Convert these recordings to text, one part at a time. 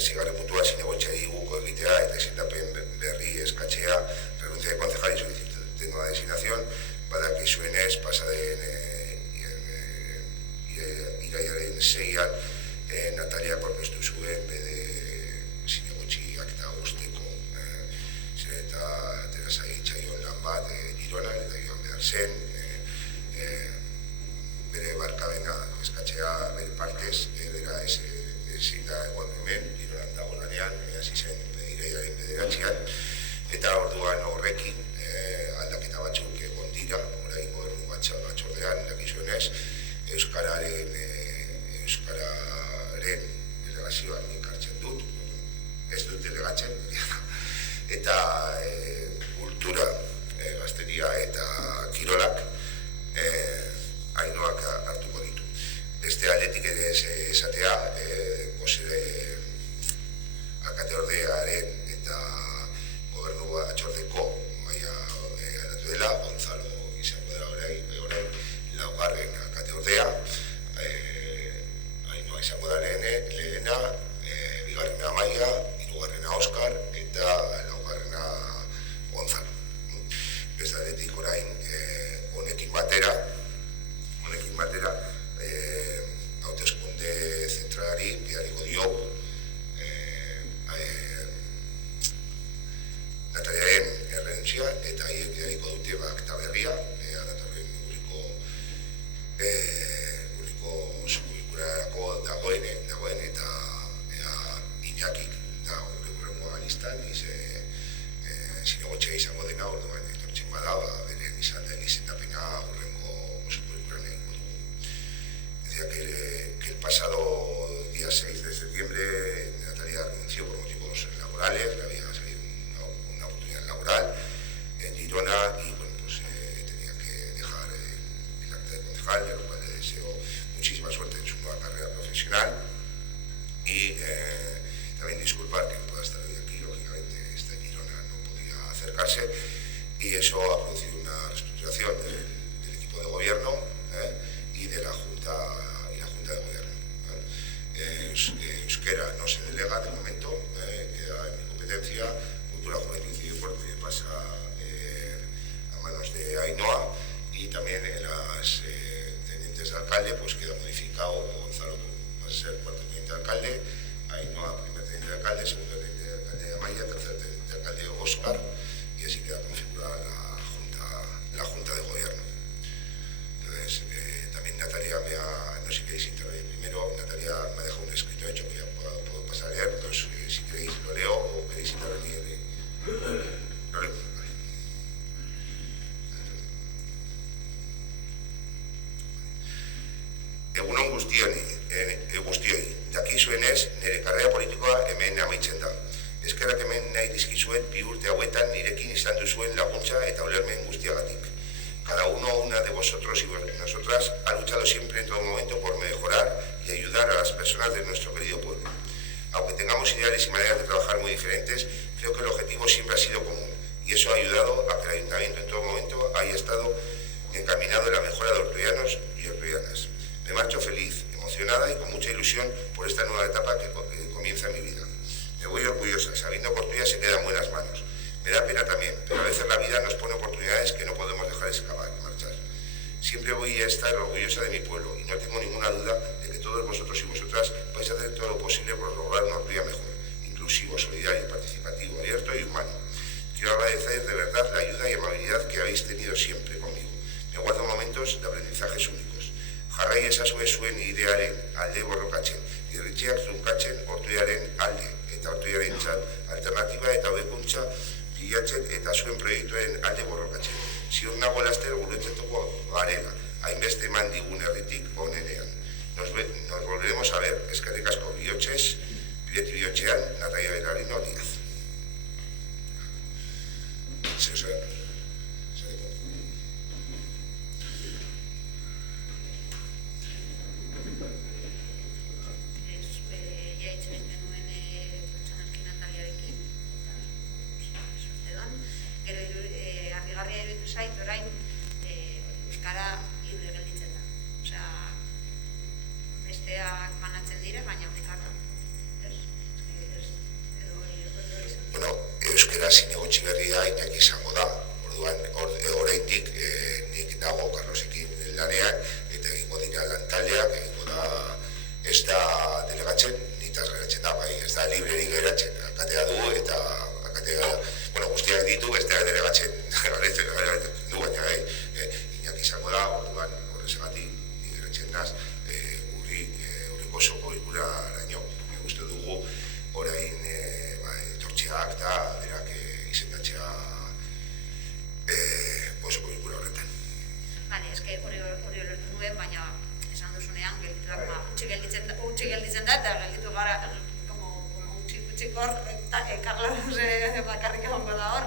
zigarren puntua zinegotxeari guko egitea eta izendapen berri eskatzea renuncia de concejal y solicitando la designación badakizuenez pasaden irailaren 6an Natalia aurkeztu zuen bede zinegotxiak eta guzteko eta terasa itxaion lan bat Gironan eta joan behar zen bere barkabena eskatzea bere partez bera ezin da egon hemen Gironan dago lanean hasi zen irailaren 9an eta orduan horrekin aldaketa batzuk egon dira orain gobernu batzordean dakizuenez Euskararen delegazioan ikartzen dut, ez dut delegatzen, eta kultura, gazteria eta kirolak Ainoak hartuko ditu. Beste aldetik ere esatea, alkateordearen eta gobernu batzordeko maila aldatu dela, Gonzalo izango dela orain laugarren alkateordea, Ainoa izango da lehena, bigarrena Amaia, hirugarrena Oskar eta laugarrena Gonzalo. Beste aldetik orain honekin batera hauteskunde zentralari bidaliko diogu Nataliaren errenuntzia eta haiek bidaliko dute akta berria datorren urrikurarako dagoen eta Iñakik da urrengoa listan zinegotxea izango dena orduan etortzen bada beren izendapena urrengo urrikuran egingo dugu. Decía que el pasado día 6 de septiembre Natalia renunció por motivos laborales, le había salido una oportunidad laboral en Girona y bueno, pues tenía que dejar el acta de concejal, a lo cual le deseo muchísima suerte en su nueva carrera profesional y también disculpar que no pueda estar hoy aquí, lógicamente esta Girona no podía acercarse y eso ha producido una reestructuración del equipo de gobierno y de la Junta de Gobierno. Euskera no se delega de momento, queda en mi competencia, Cultura, Juventud y Deporte pasa a manos de Ainoa y también en las tenientes de alcalde pues queda modificado, Gonzalo va a ser cuarto teniente de alcalde, Ainoa primer teniente de alcalde, segundo teniente de alcalde Amaya, tercer teniente de alcalde Óscar y así queda configurada la Junta de Gobierno. Entonces, también Natalia no sé si queréis intervenir primero, Natalia me ha dejado un escrito hecho que ya puedo pasar a leer, entonces si queréis lo leo o queréis intervenir. Lo leo. Egunon guztioi, dakizuenez nire karrera politikoa hemen amaitzen da. Eskerrak hemen nahi dizkizuet 2 urte hauetan nirekin izan duzuen laguntza eta ulermen guztiagatik. Cada uno o una de vosotros y nosotras ha luchado siempre en todo momento por mejorar y ayudar a las personas de nuestro querido pueblo. Aunque tengamos ideales y maneras de trabajar muy diferentes, creo que el objetivo siempre ha sido común y eso ha ayudado a que el Ayuntamiento en todo momento haya estado encaminado en la mejora de los ortuellanos y ortuellanas. Me marcho feliz, emocionada y con mucha ilusión por esta nueva etapa que comienza en mi vida. Me voy orgullosa, sabiendo que Ortuella se queda en buenas manos. Me da pena también, pero a veces la vida nos pone oportunidades que no podemos dejar escapar y marchar. Siempre voy a estar orgullosa de mi pueblo y no tengo ninguna duda de que todos vosotros y vosotras vais a hacer todo lo posible por lograr una Ortuella mejor, inclusivo, solidario, participativo, abierto y humano. Quiero agradecer de verdad la ayuda y amabilidad que habéis tenido siempre conmigo. Me guardo momentos de aprendizajes únicos. Jarrai ezazue zuen idearen alde borrokatzen, irritxeak trunkatzen Ortuellaren alde eta Ortuellarentzat alternatiba eta hobekuntza bilatzen eta zuen proiektuen alde borrokatzen. Ziur nago laster guretzetuko garela, hainbeste eman digun herritik onenean. Nos volveremos a ver, eskerrik asko bihotzez, bihotzean Natalia Belarino Díaz. Zait orain euskara libre gelditzen da. Osea, besteak banatzen dire, baina euskara. gelditzen da, eta gelditu gara, como un txikor, Carlos bakarrik egongo da hor.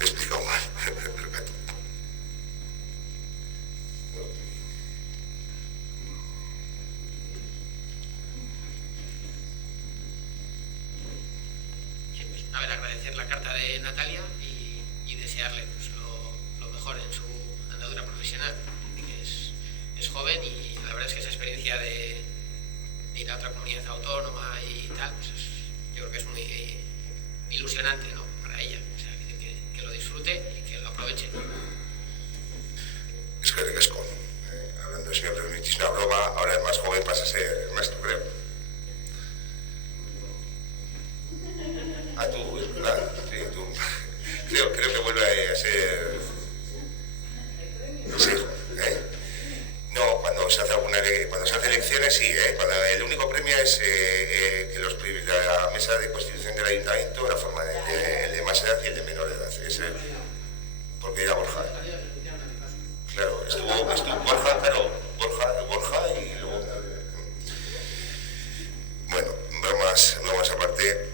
Explicau mal, perfecto. Sí, pues, a ver, agradecer la carta de Natalia y desearle pues, lo mejor en su andadura profesional. Que es joven y la verdad es que esa experiencia de ir a otra comunidad autónoma y tal, pues yo creo que es muy ilusionante, ¿no? Para ella. O sea, que lo disfrute y que lo aproveche. Es que ricasco. Hablando, si me permitís una broma, ahora el más joven pasa a ser el maestro, creo. Ah, tú, es verdad. Sí, tú. Creo que vuelve a ser... Sí, No, cuando se hace elecciones, sí, Cuando el único premio es que la mesa de constitución del ayuntamiento, la forma el de más edad y el de menor edad. Porque era Borja. Claro, estuvo Borja, claro, Borja y luego... Bueno, bromas aparte.